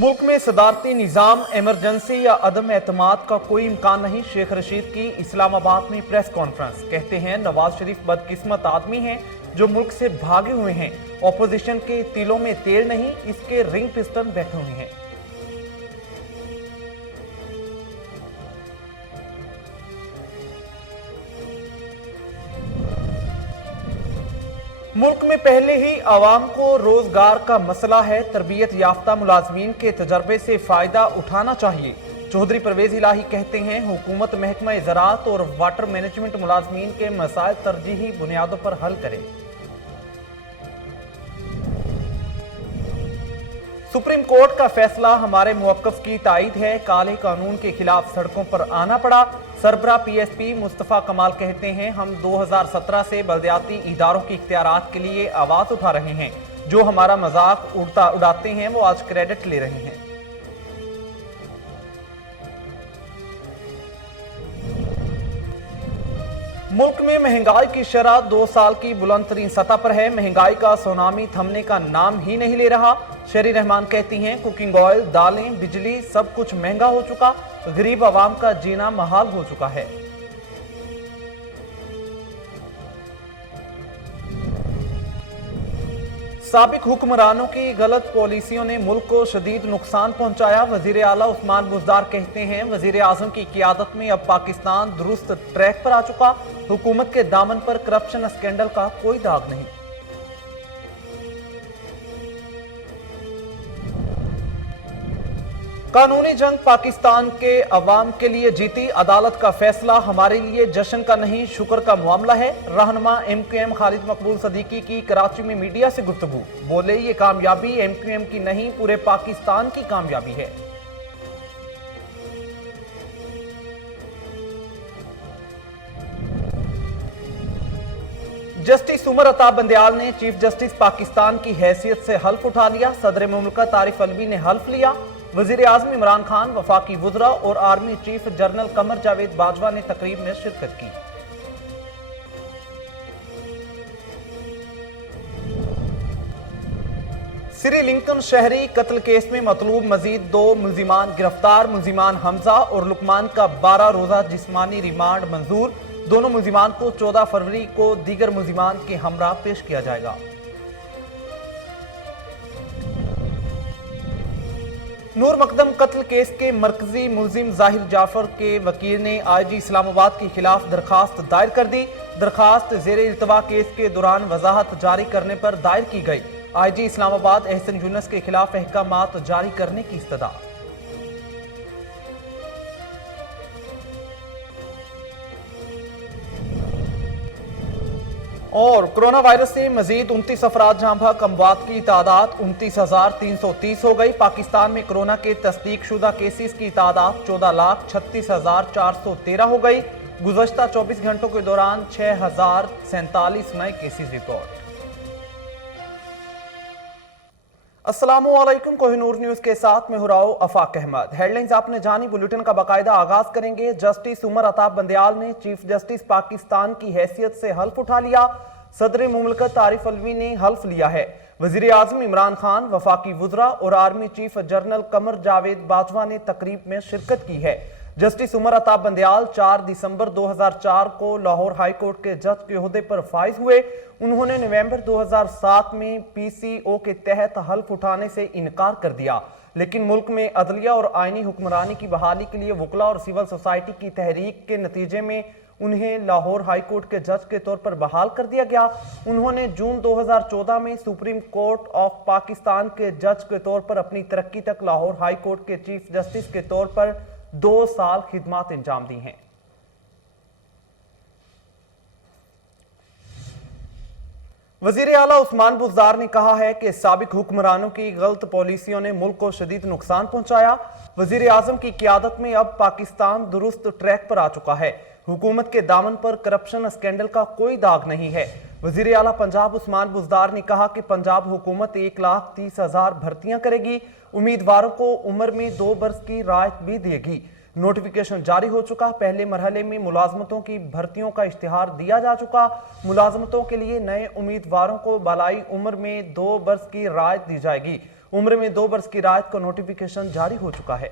मुल्क में सदारती निज़ाम, एमरजेंसी या अदम एतमाद का कोई इम्कान नहीं। शेख रशीद की इस्लामाबाद में प्रेस कॉन्फ्रेंस। कहते हैं नवाज शरीफ बदकिस्मत आदमी हैं जो मुल्क से भागे हुए हैं। ऑपोजिशन के तिलों में तेल नहीं, इसके रिंग पिस्टन बैठे हुए हैं। मुल्क में पहले ही आवाम को रोजगार का मसला है। तरबियत याफ्ता मुलाजमीन के तजर्बे से फायदा उठाना चाहिए। चौधरी परवेज इलाही कहते हैं हुकूमत महकमा ज़राअत और वाटर मैनेजमेंट मुलाजमीन के मसाइल तरजीही बुनियादों पर हल करे। सुप्रीम कोर्ट का फैसला हमारे मौक़िफ़ की तायीद है। काले कानून के खिलाफ सड़कों पर आना पड़ा। सरबरा पीएसपी मुस्तफ़ा कमाल कहते हैं हम 2017 से बल्दियाती इदारों की इख्तियारात के लिए आवाज़ उठा रहे हैं। जो हमारा मजाक उड़ाते हैं वो आज क्रेडिट ले रहे हैं। मुल्क में महंगाई की शरह 2 साल की बुलंद तरीन सतह पर है। महंगाई का सुनामी थमने का नाम ही नहीं ले रहा। शरी रहमान कहती हैं कुकिंग ऑयल, दालें, बिजली सब कुछ महंगा हो चुका। गरीब आवाम का जीना महाल हो चुका है। साबिक हुक्मरानों की गलत पॉलिसियों ने मुल्क को शदीद नुकसान पहुंचाया। वजीर आला उस्मान बुज़दार कहते हैं वजीर आज़म की क़ियादत में अब पाकिस्तान दुरुस्त ट्रैक पर आ चुका। हुकूमत के दामन पर करप्शन स्कैंडल का कोई दाग नहीं। कानूनी जंग पाकिस्तान के अवाम के लिए जीती। अदालत का फैसला हमारे लिए जश्न का नहीं शुक्र का मामला है। रहनुमा MQM खालिद मकबूल सदीकी की कराची में मीडिया से गुफ्तगू। बोले ये कामयाबी MQM की नहीं पूरे पाकिस्तान की कामयाबी है। जस्टिस उमर अता बंदयाल ने चीफ जस्टिस पाकिस्तान की हैसियत से हल्फ उठा लिया। सदर मुमलिकत आरिफ अलवी ने हल्फ लिया। वजीर आज़म इमरान खान, वफाकी वुज़रा और army chief general Qamar Javed Bajwa ने तकरीब में शिरकत की। श्रीलंकन शहरी कत्ल केस में मतलूब मजीद 2 मुल्जिमान गिरफ्तार। मुल्जिमान हमजा और लुकमान का 12 रोजा जिस्मानी रिमांड मंजूर। दोनों मुल्जिमान को 14 फरवरी को दीगर मुल्जिमान के हमरा पेश किया जाएगा। नूर मकदम कत्ल केस के मरकजी मुल्जिम जाहिर जाफर के वकील ने IG इस्लामाबाद के खिलाफ दरखास्त दायर कर दी। दरखास्त ज़ेरे इल्तवा केस के दौरान वजाहत जारी करने पर दायर की गई। IG इस्लामाबाद एहसन यूनुस के खिलाफ अहकामात जारी करने की इस्तदा। और कोरोना वायरस से मजीद 29 अफराद जहां भग। अमवात की तादाद 29,330 हो गई। पाकिस्तान में कोरोना के तस्दीक शुदा केसेस की तादाद 14,36,413 हो गई। गुज़श्ता 24 घंटों के दौरान 6,047 नए केसेस रिकॉर्ड। अस्सलामुअलैकुम, कोहिनूर न्यूज के साथ मैं हुराओ अफाक अहमद। हेडलाइंस आपने जानी, बुलेटिन का बाकायदा आगाज करेंगे। जस्टिस उमर अता बंदयाल ने चीफ जस्टिस पाकिस्तान की हैसियत से हल्फ उठा लिया। सदर मुमलिकत आरिफ अलवी ने हल्फ लिया है। वजीर आज़म इमरान खान, वफाकी वुज़रा और army chief general Qamar Javed Bajwa ने तकरीब में शिरकत की है। जस्टिस उमर अता बंदयाल 4 दिसंबर 2004 को लाहौर हाई कोर्ट के जज के ओहदे पर फाइज हुए। उन्होंने नवंबर 2007 में PCO के तहत हल्फ उठाने से इनकार कर दिया, लेकिन मुल्क में अदलिया और आईनी हुक्मरानी की बहाली के लिए वकला और सिविल सोसाइटी की तहरीक के नतीजे में उन्हें लाहौर हाई कोर्ट के जज के तौर पर बहाल कर दिया गया। उन्होंने जून 2014 में सुप्रीम कोर्ट ऑफ पाकिस्तान के जज के तौर पर अपनी तरक्की तक लाहौर हाई कोर्ट के चीफ जस्टिस के तौर पर 2 साल खिदमत अंजाम दी हैं। वजीर आला उस्मान बुज़दार ने कहा है कि साबिक हुक्मरानों की गलत पॉलिसियों ने मुल्क को शदीद नुकसान पहुंचाया। वजीर आज़म की क़ियादत में अब पाकिस्तान दुरुस्त ट्रैक पर आ चुका है। हुकूमत के दामन पर करप्शन स्कैंडल का कोई दाग नहीं है। वजीर आला पंजाब उस्मान बुज़दार ने कहा कि पंजाब हुकूमत 1,30,000 भर्तियां करेगी। उम्मीदवारों को उम्र में 2 बरस की राहत भी देगी। नोटिफिकेशन जारी हो चुका। पहले मरहले में मुलाजमतों की भर्तियों का इश्तिहार दिया जा चुका। मुलाजमतों के लिए नए उम्मीदवारों को बालाई उम्र में 2 बरस की राहत दी जाएगी। उम्र में 2 वर्ष की राहत का नोटिफिकेशन जारी हो चुका है।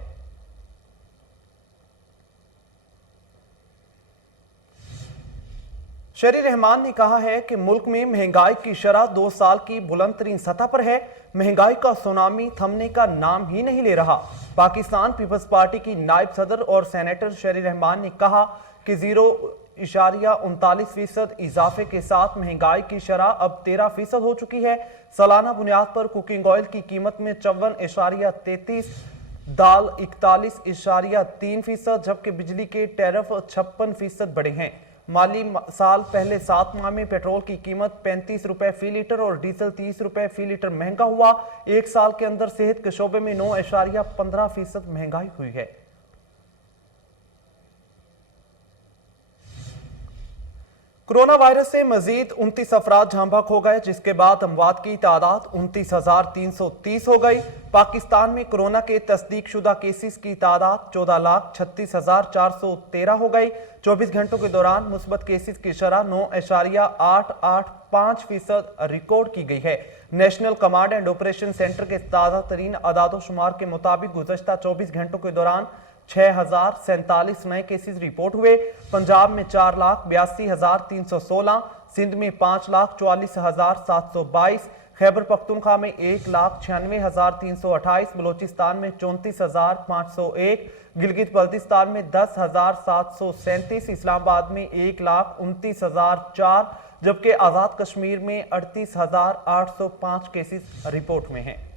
शहरी रहमान ने कहा है कि मुल्क में महंगाई की शरह 2 साल की बुलंद तरीन सतह पर है। महंगाई का सुनामी थमने का नाम ही नहीं ले रहा। पाकिस्तान पीपल्स पार्टी की नायब सदर और सेनेटर शहरी रहमान ने कहा कि 0.39% इजाफे के साथ महंगाई की शरह अब 13% हो चुकी है। सालाना बुनियाद पर कुकिंग ऑयल की कीमत में 54.33, दाल 41.3%, जबकि बिजली के टैरिफ 56% बढ़े हैं। माली साल पहले 7 माह में पेट्रोल की कीमत 35 रुपए फी लीटर और डीजल 30 रुपए फी लीटर महंगा हुआ। एक साल के अंदर सेहत के शोबे में 9.15% महंगाई हुई है। कोरोना वायरस से मजीद 29 अफराद जहां बहक हो गए, जिसके बाद अमवात की तादाद 29,330 हो गई। पाकिस्तान में कोरोना के तस्दीक शुदा केसेस की तादाद 14,36,413 हो गई। 24 घंटों के दौरान मुस्बत केसेस की शरह 9.885% रिकॉर्ड की गई है। National command and operation centre के ताज़ा तरीन अदादो शुमार के मुताबिक गुज़श्ता 24 घंटों के दौरान 6,047 नए केसेस रिपोर्ट हुए। पंजाब में 4,82,316, सिंध में 5,44,722, खैबर पख्तूनख्वा में 1,96,328, बलोचिस्तान में 34,501, गिलगित बल्तिस्तान में 10,737, इस्लामाबाद में 1,29,004, जबकि आज़ाद कश्मीर में 38,805 केसेस रिपोर्ट हुए हैं।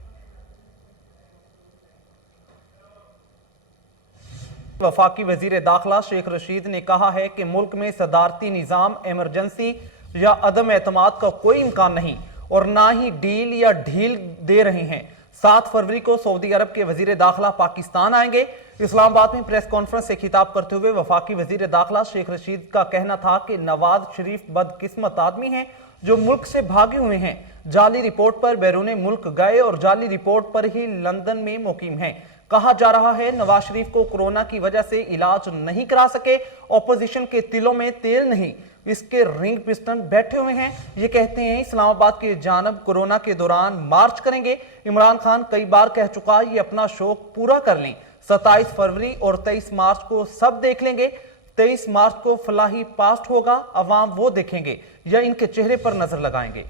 वफाकी वजीर दाखिला शेख रशीद ने कहा है कि मुल्क में सदारती निज़ाम, इमरजेंसी या अदम एतमाद का कोई इम्कान नहीं और ना ही डील या ढील दे रहे हैं। 7 फरवरी को सऊदी अरब के वजीर दाखिला पाकिस्तान आएंगे। इस्लामाबाद में प्रेस कॉन्फ्रेंस से खिताब करते हुए वफाकी वजीर दाखिला शेख रशीद का कहना था कि नवाज शरीफ बदकिस्मत आदमी हैं जो मुल्क से भागे हुए हैं। जाली रिपोर्ट पर बैरूने मुल्क गए और जाली रिपोर्ट पर ही लंदन में मुकीम हैं। कहा जा रहा है नवाज शरीफ को कोरोना की वजह से इलाज नहीं करा सके। ऑपोजिशन के तिलों में तेल नहीं, इसके रिंग पिस्टन बैठे हुए हैं। ये कहते हैं इस्लामाबाद के जानब कोरोना के दौरान मार्च करेंगे। इमरान खान कई बार कह चुका ये अपना शौक पूरा कर लें। 27 फरवरी और 23 मार्च को सब देख लेंगे। 23 मार्च को फलाही पास्ट होगा, अवाम वो देखेंगे या इनके चेहरे पर नजर लगाएंगे।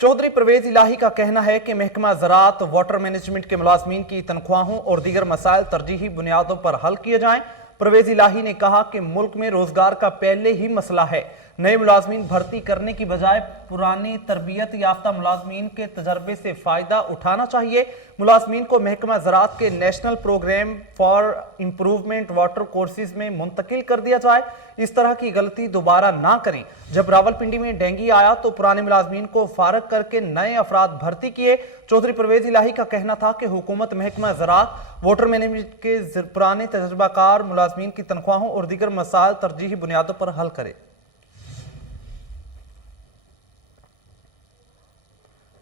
चौधरी परवेज इलाही का कहना है कि महकमा ज़राअत वाटर मैनेजमेंट के मुलाजमीन की तनख्वाहों और दीगर मसाइल तरजीही बुनियादों पर हल किए जाएं। परवेज इलाही ने कहा कि मुल्क में रोजगार का पहले ही मसला है। नए मुलाजमीन भर्ती करने की बजाय पुरानी तरबियत याफ्ता मुलाजमीन के तजर्बे से फायदा उठाना चाहिए। मुलाजमीन को महकमा ज़राअत के national program for improvement water courses में मुंतकिल कर दिया जाए। इस तरह की गलती दोबारा ना करें। जब रावलपिंडी में डेंगू आया तो पुराने मुलाजमीन को फारग करके नए अफराद भर्ती किए। चौधरी परवेज इलाही का कहना था कि हुकूमत महकमा ज़राअत वाटर मैनेजमेंट के पुराने तजर्बाकार मुलाजमीन की तनख्वाहों और दीगर मसाइल तरजीही बुनियादों पर हल करे।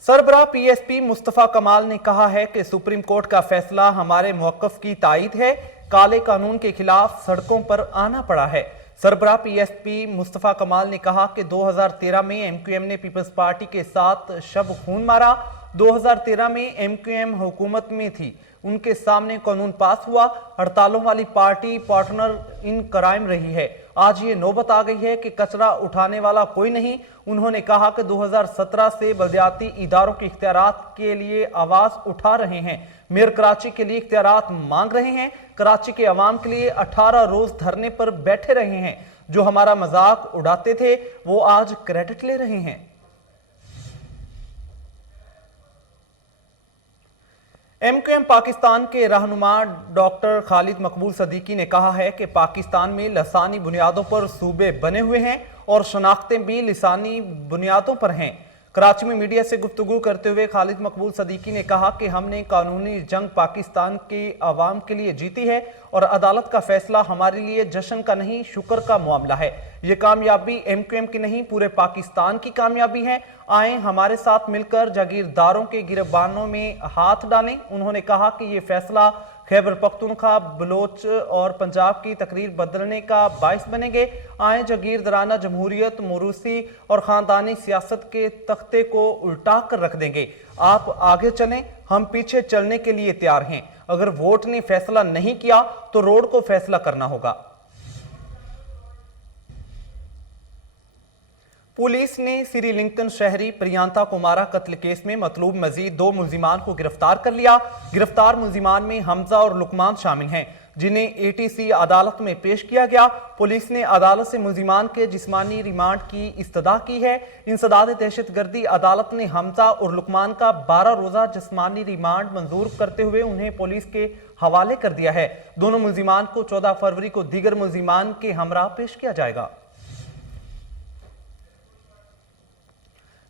सरबराह पीएसपी मुस्तफा कमाल ने कहा है कि सुप्रीम कोर्ट का फैसला हमारे मौक़िफ़ की तायीद है। काले कानून के खिलाफ सड़कों पर आना पड़ा है। सरबराह पीएसपी मुस्तफा कमाल ने कहा कि 2013 में एमक्यूएम ने पीपल्स पार्टी के साथ शब खून मारा। 2013 में एमक्यूएम हुकूमत में थी, उनके सामने कानून पास हुआ। हड़तालों वाली पार्टी पार्टनर इन क्राइम रही है। आज ये नौबत आ गई है कि कचरा उठाने वाला कोई नहीं। उन्होंने कहा कि 2017 से बल्दियाती इदारों के इख्तियारात के लिए आवाज उठा रहे हैं। मेयर कराची के लिए इख्तियारात मांग रहे हैं। कराची के अवाम के लिए 18 रोज धरने पर बैठे रहे हैं। जो हमारा मजाक उड़ाते थे वो आज क्रेडिट ले रहे हैं। एमक्यूएम पाकिस्तान के रहनुमा डॉक्टर खालिद मकबूल सदीकी ने कहा है कि पाकिस्तान में लसानी बुनियादों पर सूबे बने हुए हैं और शनाख्तें भी लिसानी बुनियादों पर हैं। कराची में मीडिया से गुफ्तगू करते हुए खालिद मकबूल सदीकी ने कहा कि हमने कानूनी जंग पाकिस्तान के अवाम के लिए जीती है और अदालत का फैसला हमारे लिए जश्न का नहीं शुक्र का मामला है। ये कामयाबी एमक्यूएम की नहीं पूरे पाकिस्तान की कामयाबी है। आए हमारे साथ मिलकर जागीरदारों के गिरबानों में हाथ डालें। उन्होंने कहा कि ये फैसला खैबर पख्तूनख्वा, बलोच और पंजाब की तकरीर बदलने का बाइस बनेंगे। आए जागीरदाराना जमहूरियत, मोरूसी और खानदानी सियासत के तख्ते को उल्टा कर रख देंगे। आप आगे चलें, हम पीछे चलने के लिए तैयार हैं। अगर वोट ने फैसला नहीं किया तो रोड को फैसला करना होगा। पुलिस ने श्रीलंकन शहरी प्रियंका कुमारा कत्ल केस में मतलूब मजीद 2 मुलजिमान को गिरफ्तार कर लिया। गिरफ्तार मुलजिमान में हमजा और लुकमान शामिल हैं, जिन्हें एटीसी अदालत में पेश किया गया। पुलिस ने अदालत से मुलजिमान के जिस्मानी रिमांड की इस्तदा की है। इंसदाद दहशतगर्दी अदालत ने हमजा और लुकमान का 12 रोजा जिस्मानी रिमांड मंजूर करते हुए उन्हें पुलिस के हवाले कर दिया है। दोनों मुलजिमान को 14 फरवरी को दीगर मुलजिमान के हमरा पेश किया जाएगा।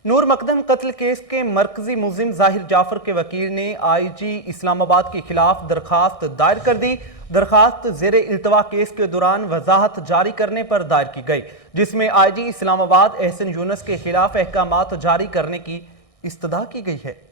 नूर मकदम कत्ल केस के मरकजी मुलजिम जाहिर जाफर के वकील ने आईजी इस्लामाबाद के खिलाफ दरखास्त दायर कर दी। दरखास्त जेरे इल्तवा केस के दौरान वजाहत जारी करने पर दायर की गई, जिसमें आईजी इस्लामाबाद एहसन यूनुस के खिलाफ अहकामात जारी करने की इस्तदा की गई है।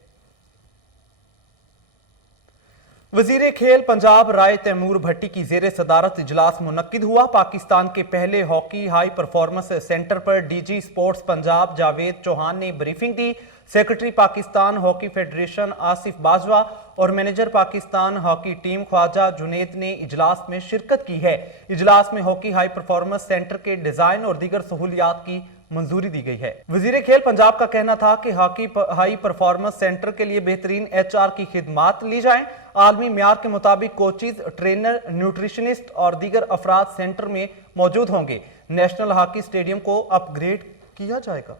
वजीर खेल पंजाब राय तैमूर भट्टी की जेर सदारत इजलास मुनक्किद हुआ। पाकिस्तान के पहले हॉकी हाई परफॉर्मेंस सेंटर पर डीजी स्पोर्ट्स पंजाब जावेद चौहान ने ब्रीफिंग दी। Secretary Pakistan hockey federation Asif Bajwa और manager Pakistan hockey team Khwaja Junaid ने इजलास में शिरकत की है। इजलास में हॉकी हाई परफॉर्मेंस सेंटर के डिजाइन और दीगर सहूलियात की मंजूरी दी गई है। वजीर खेल पंजाब का कहना था कि हॉकी हाई परफॉर्मेंस सेंटर के लिए बेहतरीन एचआर की खिदमात ली जाएं। आलमी म्यार के मुताबिक कोचेज, ट्रेनर, न्यूट्रिशनिस्ट और दीगर अफराद सेंटर में मौजूद होंगे। नेशनल हॉकी स्टेडियम को अपग्रेड किया जाएगा।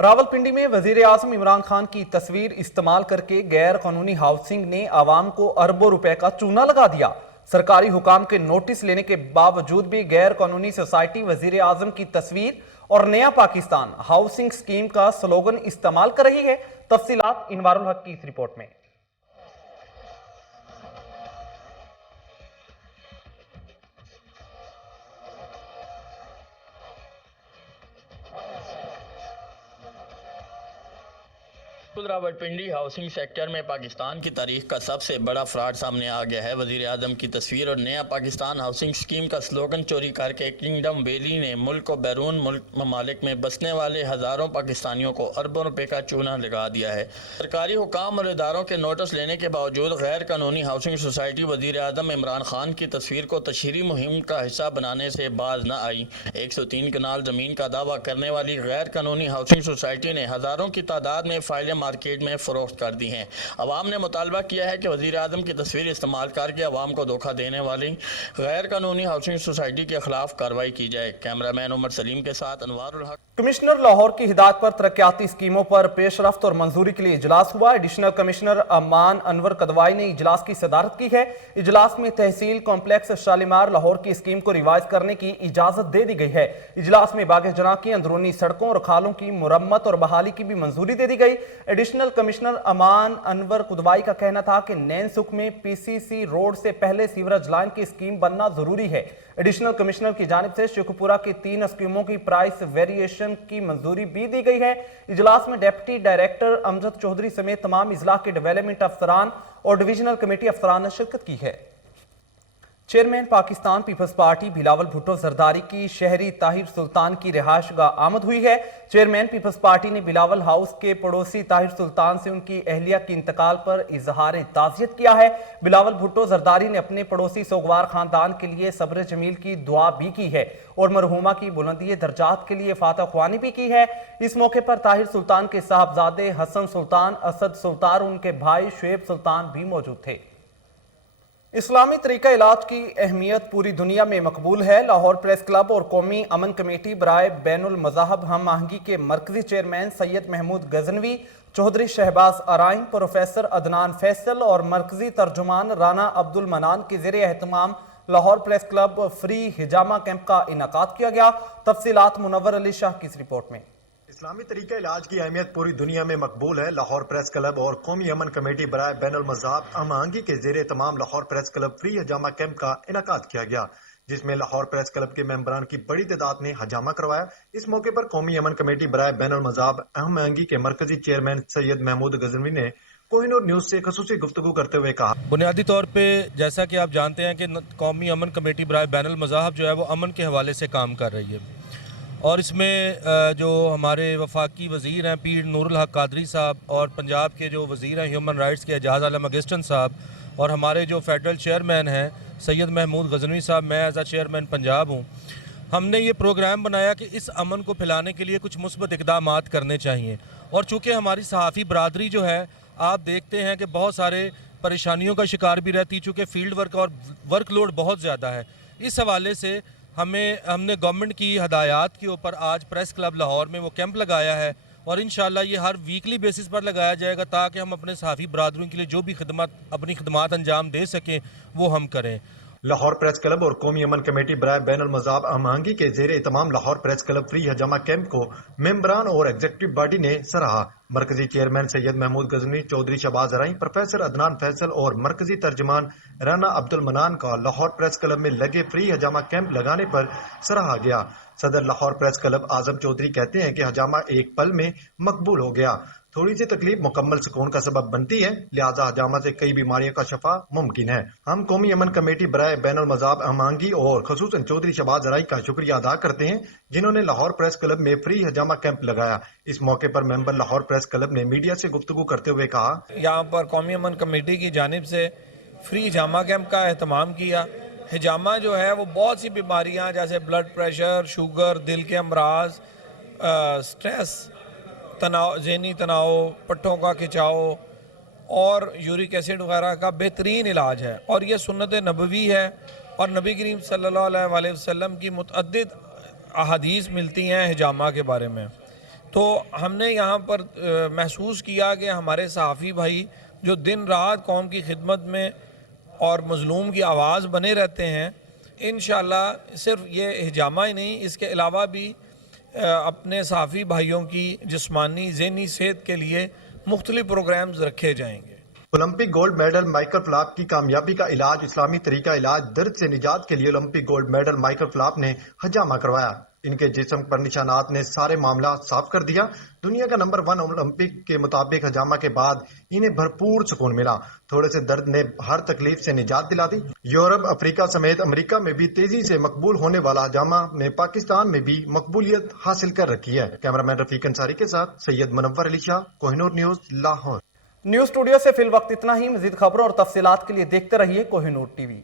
रावलपिंडी में वजीर आजम इमरान खान की तस्वीर इस्तेमाल करके गैर कानूनी हाउसिंग ने आवाम को अरबों रुपए का चूना लगा दिया। सरकारी हुकाम के नोटिस लेने के बावजूद भी गैर कानूनी सोसाइटी वजीर आजम की तस्वीर और नया पाकिस्तान हाउसिंग स्कीम का स्लोगन इस्तेमाल कर रही है। तफसीलात इनवारुल हक की इस रिपोर्ट में। रावलपिंडी हाउसिंग सेक्टर में पाकिस्तान की तारीख का सबसे बड़ा फ्रॉड सामने आ गया है। वजीर आजम की तस्वीर और नया पाकिस्तान हाउसिंग स्कीम का स्लोगन चोरी करके किंगडम वैली ने मुल्क और बैरून मुल्क ममालिक में बसने वाले हज़ारों पाकिस्तानियों को अरबों रुपए का चूना लगा दिया है। सरकारी हुकाम और इदारों के नोटिस लेने के बावजूद गैर कानूनी हाउसिंग सोसाइटी वजीर आजम इमरान खान की तस्वीर को तशहीरी मुहिम का हिस्सा बनाने से बाज न आई। 103 कनाल ज़मीन का दावा करने वाली गैर कानूनी हाउसिंग सोसाइटी ने हज़ारों की तादाद में फाइलें मार्केट में फरोख्त कर दी हैं। अवाम ने मुतालबा किया है कि वज़ीर आज़म की तस्वीर इस्तेमाल करके अवाम को धोखा देने वाली गैर कानूनी हाउसिंग सोसाइटी के खिलाफ कार्रवाई की जाए। कैमरामैन उमर सलीम के साथ अनवारुल हक। कमिश्नर लाहौर की हिदायत पर तरक्याती स्कीमों पर पेशरफ्त और मंजूरी के लिए इजलास हुआ। एडिशनल कमिश्नर अमान अनवर कदवाई ने इजलास की सदारत की है। इजलास में तहसील कॉम्प्लेक्स शालीमार लाहौर की स्कीम को रिवाइज करने की इजाजत दे दी गई है। इजलास में बाग जना की अंदरूनी सड़कों और खालों की मुरम्मत और बहाली की भी मंजूरी दे दी गई। एडिशनल कमिश्नर अमान अनवर कदवाई का कहना था कि नैन सुख में पीसीसी रोड से पहले सीवरेज लाइन की स्कीम बनना जरूरी है। एडिशनल कमिश्नर की जानिब से शेखुपुरा की 3 स्कीमों की प्राइस वेरिएशन की मंजूरी भी दी गई है। इजलास में डिप्टी डायरेक्टर अमजद चौधरी समेत तमाम इजला के डेवलपमेंट अफसरान और डिविजनल कमेटी अफसरान ने शिरकत की है। चेयरमैन पाकिस्तान पीपल्स पार्टी बिलावल भुट्टो जरदारी की शहरी ताहिर सुल्तान की रिहायशगाह आमद हुई है। चेयरमैन पीपल्स पार्टी ने बिलावल हाउस के पड़ोसी ताहिर सुल्तान से उनकी अहलिया के इंतकाल पर इजहार ताज़ियत किया है। बिलावल भुट्टो जरदारी ने अपने पड़ोसी सोगवार खानदान के लिए सब्र जमील की दुआ भी की है और मरहूमा की बुलंदी दर्जात के लिए फातह ख्वानी भी की है। इस मौके पर ताहिर सुल्तान के साहबजादे हसन सुल्तान, असद सुल्तान और उनके भाई शुएब सुल्तान भी मौजूद थे। इस्लामी तरीका इलाज की अहमियत पूरी दुनिया में मकबूल है। लाहौर प्रेस क्लब और कौमी अमन कमेटी बराए बैनुल मज़ाहब हम आहंगी के मरकजी चेयरमैन सैयद महमूद गजनवी, चौधरी शहबाज अराइन, प्रोफेसर अदनान फैसल और मरकजी तर्जुमान राना अब्दुल मनान के ज़रिए एहतमाम लाहौर प्रेस क्लब फ्री हिजामा कैंप का इनाकाद किया गया। तफसीलात मुनव्वर अली शाह की इस रिपोर्ट में। इस्लामी तरीका इलाज की अहमियत पूरी दुनिया में मकबूल है। लाहौर प्रेस क्लब और कौमी अमन कमेटी बराए बैनुल मज़ाहब हम आहंगी के ज़रिए तमाम लाहौर प्रेस क्लब फ्री हजामा कैंप का इनाकाद किया गया, जिसमें लाहौर प्रेस क्लब के मेंबरान की बड़ी तादाद ने हजामा करवाया। इस मौके पर कौमी अमन कमेटी बराए बैनुल मज़ाहब हम आहंगी के मरकजी चेयरमैन सैयद महमूद गजनवी ने कोहिनूर न्यूज से खसूसी गुफ्तगू करते हुए कहा, बुनियादी तौर पे जैसा कि आप जानते हैं कि कौमी अमन कमेटी बराए बैनुल मज़ाहब जो है वो अमन के हवाले से काम कर रही है, और इसमें जो हमारे वफाकी वज़ीर हैं पीर नूरुल हक कादरी साहब और पंजाब के जो वज़ीर हैं ह्यूमन राइट्स के एजाज़ आलम अगस्टन साहब और हमारे जो फेडरल चेयरमैन हैं सैयद महमूद गजनवी साहब, मैं एज आ चेयरमैन पंजाब हूँ, हमने ये प्रोग्राम बनाया कि इस अमन को फैलाने के लिए कुछ मुस्बत इक़दामात करने चाहिए। और चूँकि हमारी सहाफ़ी बरादरी जो है आप देखते हैं कि बहुत सारे परेशानियों का शिकार भी रहती, चूँकि फील्ड वर्क और वर्कलोड बहुत ज़्यादा है, इस हवाले से हमने गवर्नमेंट की हदायत के ऊपर आज प्रेस क्लब लाहौर में वो कैंप लगाया है, और इंशाल्लाह ये हर वीकली बेसिस पर लगाया जाएगा ताकि हम अपने सहाफ़ी बरादरों के लिए जो भी अपनी खदमात अंजाम दे सकें वो हम करें। लाहौर प्रेस क्लब और कौमी अमन कमेटी बराए बैनुल मज़ाहब हमआहंगी के जेर एहतमाम लाहौर प्रेस क्लब फ्री हजामा कैंप को मेंबरान और एग्जीक्यूटिव बॉडी ने सराहा। मरकजी चेयरमैन सैयद महमूद गजनवी, चौधरी शहबाज अराई, प्रोफेसर अदनान फैसल और मरकजी तर्जमान राना अब्दुल मनान का लाहौर प्रेस क्लब में लगे फ्री हजामा कैंप लगाने पर सराहा गया। सदर लाहौर प्रेस क्लब आजम चौधरी कहते हैं कि हजामा एक पल में मकबूल हो गया। थोड़ी सी तकलीफ मुकम्मल सुकून का सबब बनती है, लिहाजा हजामा से कई बीमारियों का शफा मुमकिन है। हम कौमी अमन कमेटी बराए बैनुल मज़ाहब हमआहंगी और खसूसन चौधरी शहबाज अराई का शुक्रिया अदा करते हैं जिन्होंने लाहौर प्रेस क्लब में फ्री हजामा कैंप लगाया। इस मौके पर मेंबर लाहौर प्रेस क्लब ने मीडिया से गुफ्तगू करते हुए कहा, यहाँ पर कौमी अमन कमेटी की जानिब से फ्री हिजामा कैंप का एहतमाम किया। हिजामा जो है वो बहुत सी बीमारियाँ जैसे ब्लड प्रेशर, शुगर, दिल के अमराज, स्ट्रेस, तनाव, ज़हनी तनाव, पट्टों का खिंचाव और यूरिक एसिड वगैरह का बेहतरीन इलाज है, और ये सुन्नत नबवी है और नबी करीम सल्लल्लाहु अलैहि वसल्लम की मुतअद्दिद अहादीस मिलती हैं हिजामा के बारे में। तो हमने यहाँ पर महसूस किया कि हमारे सहाफ़ी भाई जो दिन रात कौम की खिदमत में और मज़लूम की आवाज़ बने रहते हैं, इंशाअल्लाह सिर्फ ये हिजामा ही नहीं, इसके अलावा भी अपने सहाफ़ी भाइयों की जिस्मानी ज़हनी सेहत के लिए मुख्तलिफ प्रोग्राम्स रखे जाएंगे। Olympic gold medal Michael flop की कामयाबी का इलाज इस्लामी तरीका इलाज दर्द से निजात के लिए Olympic gold medal Michael flop ने हजामा करवाया। इनके जिस्म पर निशानात ने सारे मामला साफ कर दिया। दुनिया का नंबर 1 ओलंपिक के मुताबिक हजामा के बाद इन्हें भरपूर सुकून मिला। थोड़े से दर्द ने हर तकलीफ से निजात दिला दी। यूरोप, अफ्रीका समेत अमेरिका में भी तेजी से मकबूल होने वाला हजामा ने पाकिस्तान में भी मकबूलियत हासिल कर रखी है। कैमरामैन रफीक अंसारी के साथ Syed Munawwar Ali Shah, Kohinoor news, Lahore. News studio से फिल वक्त इतना ही। मजीद खबरों और तफसीलात के लिए देखते रहिए कोहिनूर टीवी।